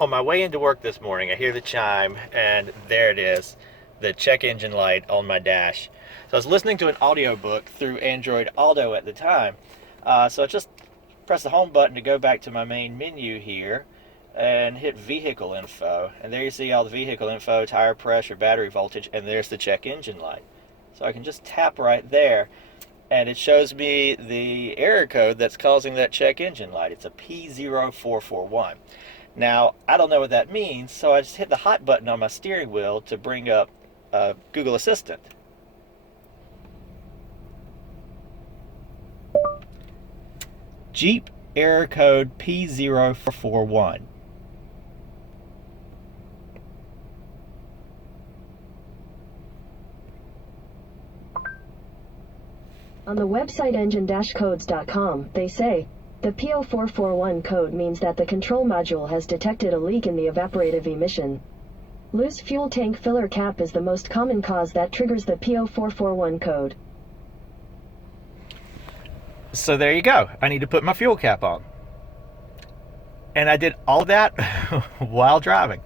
On my way into work this morning, I hear the chime, and there it is, the check engine light on my dash. So I was listening to an audiobook through Android Auto at the time. So I just press the home button to go back to my main menu here and hit vehicle info. And there you see all the vehicle info, tire pressure, battery voltage, and there's the check engine light. So I can just tap right there, and it shows me the error code that's causing that check engine light. It's a P0441. Now, I don't know what that means, so I just hit the hot button on my steering wheel to bring up Google Assistant. Jeep error code P0441. On the website engine-codes.com, they say, the P0441 code means that the control module has detected a leak in the evaporative emission. Loose fuel tank filler cap is the most common cause that triggers the P0441 code. So there you go. I need to put my fuel cap on. And I did all that while driving.